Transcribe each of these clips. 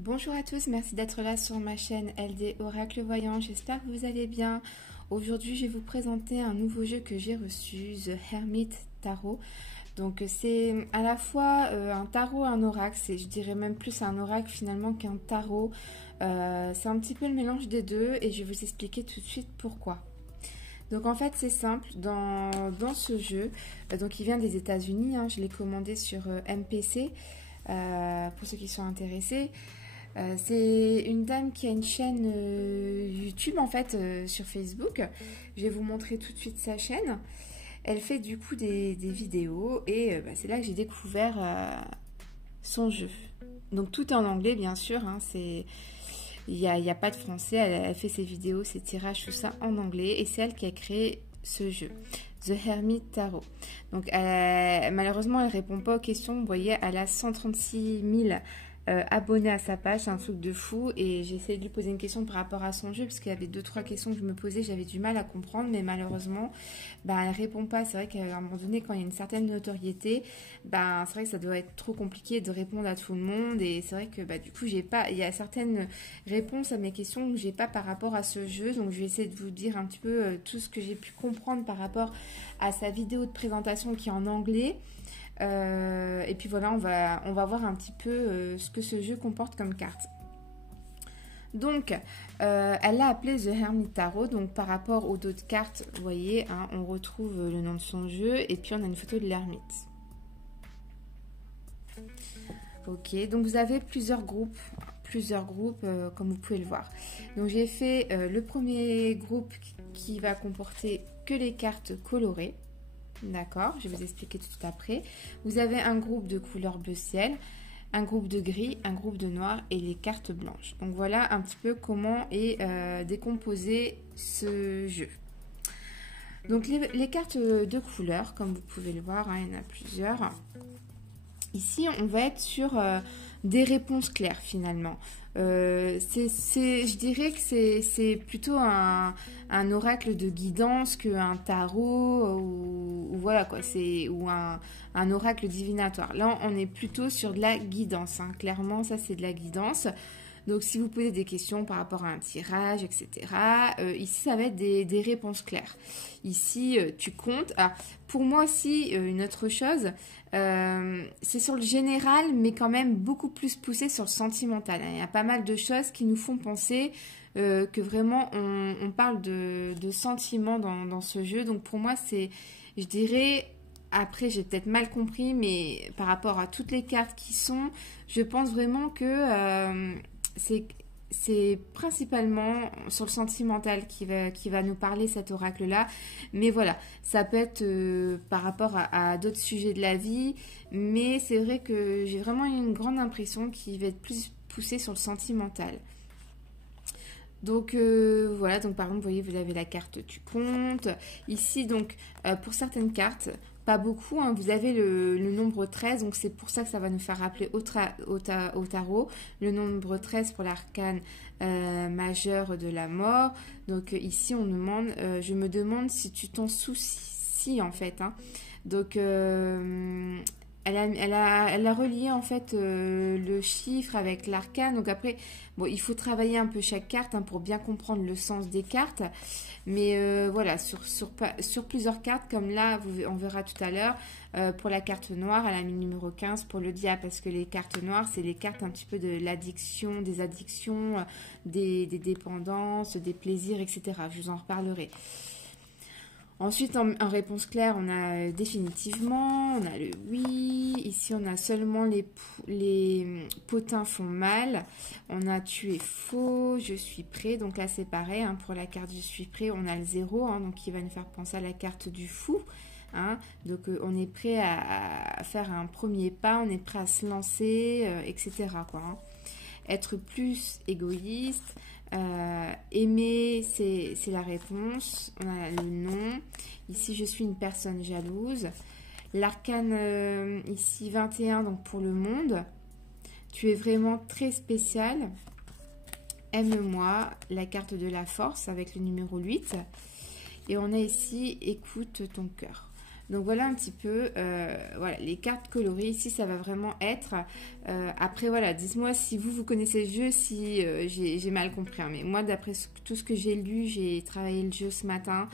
Bonjour à tous, merci d'être là sur ma chaîne LD Oracle Voyant, j'espère que vous allez bien. Aujourd'hui, je vais vous présenter un nouveau jeu que j'ai reçu, The Hermit Tarot. Donc c'est à la fois un tarot et un oracle, je dirais même plus un oracle finalement qu'un tarot. C'est un petit peu le mélange des deux et je vais vous expliquer tout de suite pourquoi. Donc en fait c'est simple, dans ce jeu, donc il vient des États-Unis, hein, je l'ai commandé sur MPC pour ceux qui sont intéressés. C'est une dame qui a une chaîne YouTube en fait sur Facebook. Je vais vous montrer tout de suite sa chaîne. Elle fait du coup des vidéos et c'est là que j'ai découvert son jeu. Donc tout est en anglais bien sûr, hein, il y a pas de français, elle fait ses vidéos, ses tirages, tout ça en anglais et c'est elle qui a créé ce jeu. The Hermit Tarot. Donc malheureusement elle répond pas aux questions, vous voyez elle a 136 000 abonnés à sa page, c'est un truc de fou et j'ai essayé de lui poser une question par rapport à son jeu parce qu'il y avait 2-3 questions que je me posais, j'avais du mal à comprendre mais malheureusement elle répond pas. C'est vrai qu'à un moment donné quand il y a une certaine notoriété, c'est vrai que ça doit être trop compliqué de répondre à tout le monde et c'est vrai que du coup il y a certaines réponses à mes questions que j'ai pas par rapport à ce jeu, donc je vais essayer de vous dire un petit peu tout ce que j'ai pu comprendre par rapport à sa vidéo de présentation qui est en anglais. Et puis voilà, on va voir un petit peu ce que ce jeu comporte comme carte. Donc, elle l'a appelé The Hermit Tarot. Donc, par rapport aux autres cartes, vous voyez, hein, on retrouve le nom de son jeu et puis on a une photo de l'ermite. Ok, donc vous avez plusieurs groupes comme vous pouvez le voir. Donc, j'ai fait le premier groupe qui va comporter que les cartes colorées. D'accord, je vais vous expliquer tout après. Vous avez un groupe de couleur bleu ciel, un groupe de gris, un groupe de noir et les cartes blanches. Donc voilà un petit peu comment est décomposé ce jeu. Donc les cartes de couleur, comme vous pouvez le voir, hein, il y en a plusieurs. Ici, on va être sur des réponses claires finalement. Je dirais que c'est plutôt un oracle de guidance qu'un tarot ou voilà quoi, ou un oracle divinatoire. Là, on est plutôt sur de la guidance, hein. Clairement, ça c'est de la guidance. Donc, si vous posez des questions par rapport à un tirage, etc., ici, ça va être des réponses claires. Ici, tu comptes. Alors, pour moi aussi, une autre chose, c'est sur le général, mais quand même beaucoup plus poussé sur le sentimental. Il y a pas mal de choses qui nous font penser que vraiment, on parle de sentiments dans ce jeu. Donc, pour moi, je dirais... Après, j'ai peut-être mal compris, mais par rapport à toutes les cartes qui sont, je pense vraiment que c'est principalement sur le sentimental qui va nous parler cet oracle-là. Mais voilà, ça peut être par rapport à d'autres sujets de la vie. Mais c'est vrai que j'ai vraiment une grande impression qu'il va être plus poussé sur le sentimental. Donc voilà, donc par exemple, vous voyez, vous avez la carte tu comptes. Ici, donc, pour certaines cartes, pas beaucoup, hein, vous avez le nombre 13, donc c'est pour ça que ça va nous faire rappeler au tarot. Le nombre 13 pour l'arcane majeur de la mort. Donc ici, on demande, je me demande si tu t'en soucies en fait. Hein. Donc elle a relié en fait le chiffre avec l'arcane. Donc après, bon, il faut travailler un peu chaque carte hein, pour bien comprendre le sens des cartes. Mais voilà, sur plusieurs cartes, comme là, on verra tout à l'heure, pour la carte noire, elle a mis le numéro 15 pour le diable, parce que les cartes noires, c'est les cartes un petit peu de l'addiction, des addictions, des dépendances, des plaisirs, etc. Je vous en reparlerai. Ensuite, en réponse claire, on a définitivement, on a le oui. Ici, on a seulement les potins font mal. On a tu es faux, je suis prêt. Donc là, c'est pareil. Hein, pour la carte je suis prêt, on a le 0. Hein, donc, qui va nous faire penser à la carte du fou. Hein, donc, on est prêt à faire un premier pas. On est prêt à se lancer, etc. Quoi, hein. Être plus égoïste. Aimer, c'est la réponse. On a le nom. Ici, je suis une personne jalouse. L'arcane, ici, 21, donc pour le monde. Tu es vraiment très spécial. Aime-moi. La carte de la force avec le numéro 8. Et on a ici, écoute ton cœur. Donc voilà un petit peu voilà, les cartes colorées. Ici, ça va vraiment être... après, voilà, dites-moi si vous connaissez le jeu, si j'ai mal compris. Hein. Mais moi, d'après tout ce que j'ai lu, j'ai travaillé le jeu ce matin.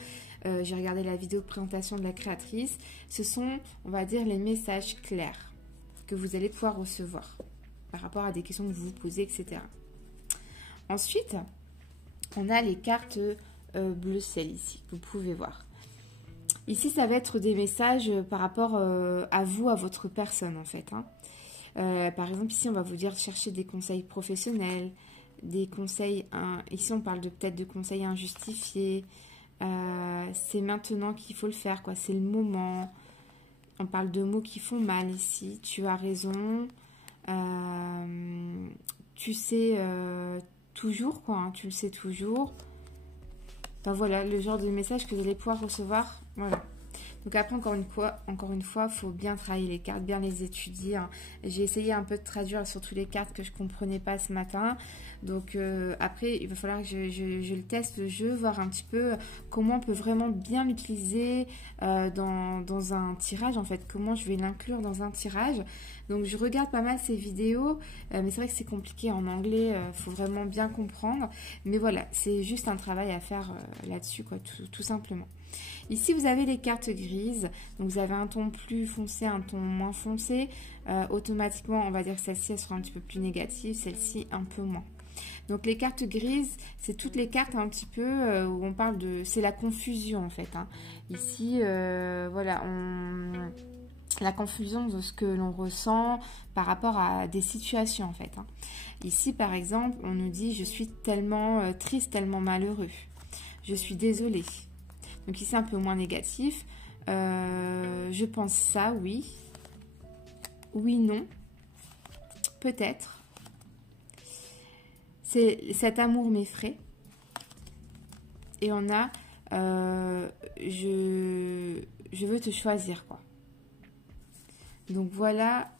J'ai regardé la vidéo de présentation de la créatrice. Ce sont, on va dire, les messages clairs que vous allez pouvoir recevoir par rapport à des questions que vous vous posez, etc. Ensuite, on a les cartes bleu ciel ici, que vous pouvez voir. Ici, ça va être des messages par rapport à vous, à votre personne, en fait. Hein. Par exemple, ici, on va vous dire de chercher des conseils professionnels, des conseils... ici, on parle peut-être de conseils injustifiés. C'est maintenant qu'il faut le faire, quoi. C'est le moment. On parle de mots qui font mal ici. Tu as raison. Tu sais toujours, quoi. Hein. Tu le sais toujours. Enfin, voilà, le genre de message que vous allez pouvoir recevoir. Voilà. Donc après, encore une fois, il faut bien travailler les cartes, bien les étudier. Hein. J'ai essayé un peu de traduire surtout les cartes que je ne comprenais pas ce matin. Donc après, il va falloir que je le teste, le jeu, voir un petit peu comment on peut vraiment bien l'utiliser dans un tirage, en fait. Comment je vais l'inclure dans un tirage. Donc je regarde pas mal ces vidéos, mais c'est vrai que c'est compliqué en anglais, faut vraiment bien comprendre. Mais voilà, c'est juste un travail à faire là-dessus, quoi, tout simplement. Ici, vous avez les cartes grises. Donc, vous avez un ton plus foncé, un ton moins foncé. Automatiquement, on va dire que celle-ci, elle sera un petit peu plus négative. Celle-ci, un peu moins. Donc, les cartes grises, c'est toutes les cartes un petit peu où on parle de... C'est la confusion, en fait. Hein. Ici, voilà, la confusion de ce que l'on ressent par rapport à des situations, en fait. Hein. Ici, par exemple, on nous dit « Je suis tellement triste, tellement malheureux. Je suis désolée. » Donc ici, un peu moins négatif. Je pense ça, oui. Oui, non. Peut-être. Cet amour m'effraie. Et on a je veux te choisir, quoi. Donc voilà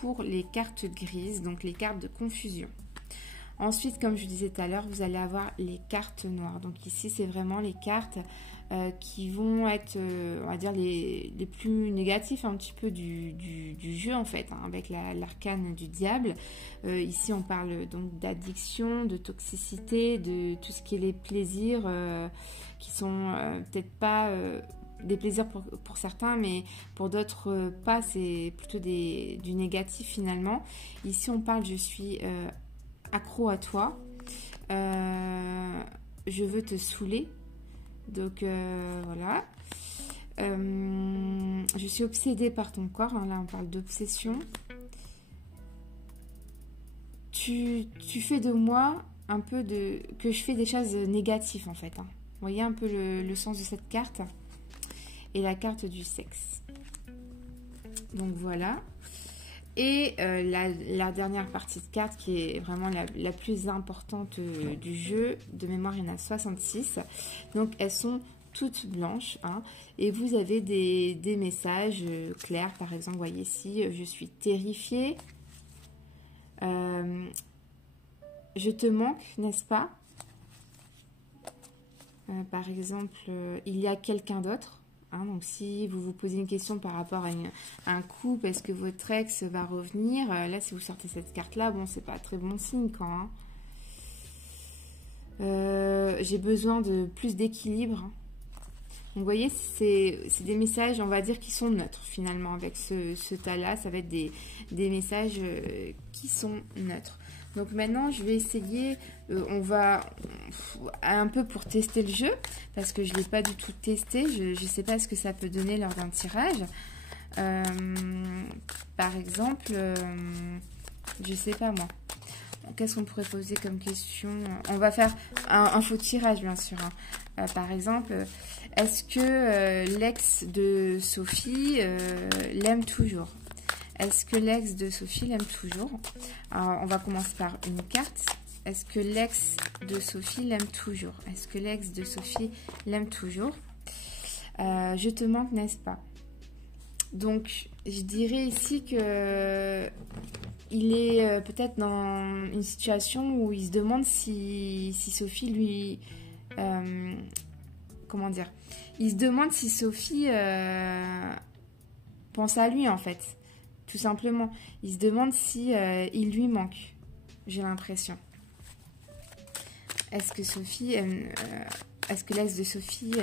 pour les cartes grises, donc les cartes de confusion. Ensuite, comme je disais tout à l'heure, vous allez avoir les cartes noires. Donc ici, c'est vraiment les cartes qui vont être, on va dire, les plus négatifs un petit peu du jeu, en fait, hein, avec l'arcane du diable. Ici, on parle donc d'addiction, de toxicité, de tout ce qui est les plaisirs qui sont peut-être pas... des plaisirs pour certains, mais pour d'autres pas, c'est plutôt du négatif finalement. Ici, on parle, je suis accro à toi, je veux te saouler, donc voilà. Je suis obsédée par ton corps, hein, là on parle d'obsession. Tu fais de moi un peu que je fais des choses négatives en fait. Hein. Vous voyez un peu le sens de cette carte. Et la carte du sexe. Donc voilà. Et la dernière partie de carte qui est vraiment la plus importante du jeu, de mémoire il y en a 66. Donc elles sont toutes blanches. Hein, et vous avez des messages clairs. Par exemple, vous voyez ici, je suis terrifiée. Je te manque, n'est-ce pas? Par exemple, il y a quelqu'un d'autre. Hein, donc si vous vous posez une question par rapport à un couple, est-ce que votre ex va revenir? Là, si vous sortez cette carte-là, bon, c'est pas très bon signe quand. Hein. J'ai besoin de plus d'équilibre. Donc, vous voyez, c'est des messages, on va dire, qui sont neutres finalement. Avec ce tas-là, ça va être des messages qui sont neutres. Donc maintenant, je vais essayer, on va un peu pour tester le jeu, parce que je ne l'ai pas du tout testé, je ne sais pas ce que ça peut donner lors d'un tirage. Par exemple, je ne sais pas moi, qu'est-ce qu'on pourrait poser comme question? On va faire un faux tirage, bien sûr. Hein. Par exemple, est-ce que l'ex de Sophie l'aime toujours? Est-ce que l'ex de Sophie l'aime toujours? Alors, on va commencer par une carte. Est-ce que l'ex de Sophie l'aime toujours? Est-ce que l'ex de Sophie l'aime toujours? Je te manque, n'est-ce pas? Donc, je dirais ici que il est peut-être dans une situation où il se demande si Sophie lui... comment dire? Il se demande si Sophie pense à lui en fait, tout simplement. Il se demande si il lui manque, j'ai l'impression. Est-ce que Sophie, est-ce que l'ex de Sophie,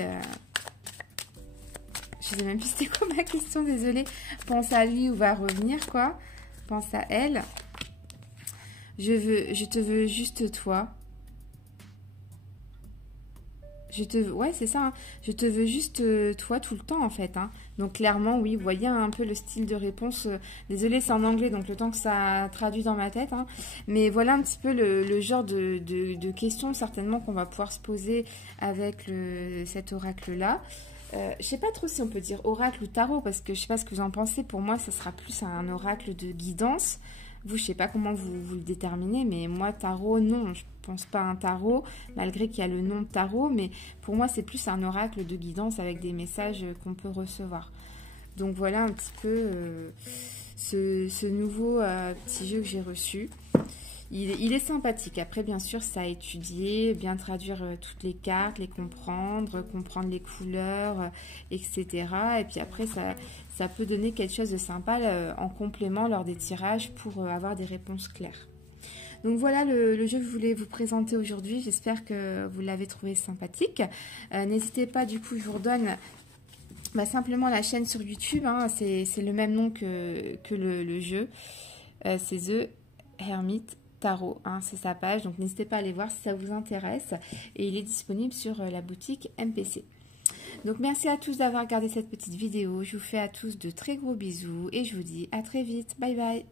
je sais même plus c'était quoi ma question, désolée, pense à lui ou va revenir quoi, pense à elle. Je te veux juste toi. Ouais, c'est ça. Hein. Je te veux juste toi tout le temps, en fait. Hein. Donc, clairement, oui, vous voyez un peu le style de réponse. Désolée, c'est en anglais, donc le temps que ça traduit dans ma tête. Hein. Mais voilà un petit peu le genre de questions, certainement, qu'on va pouvoir se poser avec cet oracle-là. Je sais pas trop si on peut dire oracle ou tarot, parce que je sais pas ce que vous en pensez. Pour moi, ça sera plus un oracle de guidance. Vous, je sais pas comment vous le déterminez, mais moi, tarot, non, je pense pas à un tarot, malgré qu'il y a le nom de tarot, mais pour moi, c'est plus un oracle de guidance avec des messages qu'on peut recevoir. Donc voilà un petit peu ce nouveau petit jeu que j'ai reçu. Il est sympathique. Après, bien sûr, ça à étudier, bien traduire toutes les cartes, les comprendre les couleurs, etc. Et puis après, ça peut donner quelque chose de sympa en complément lors des tirages pour avoir des réponses claires. Donc voilà le jeu que je voulais vous présenter aujourd'hui. J'espère que vous l'avez trouvé sympathique. N'hésitez pas, du coup, je vous redonne simplement la chaîne sur YouTube. Hein, c'est le même nom que le jeu. C'est The Hermit Tarot, hein, c'est sa page, donc n'hésitez pas à aller voir si ça vous intéresse, et il est disponible sur la boutique MPC. Donc merci à tous d'avoir regardé cette petite vidéo, je vous fais à tous de très gros bisous, et je vous dis à très vite, bye bye.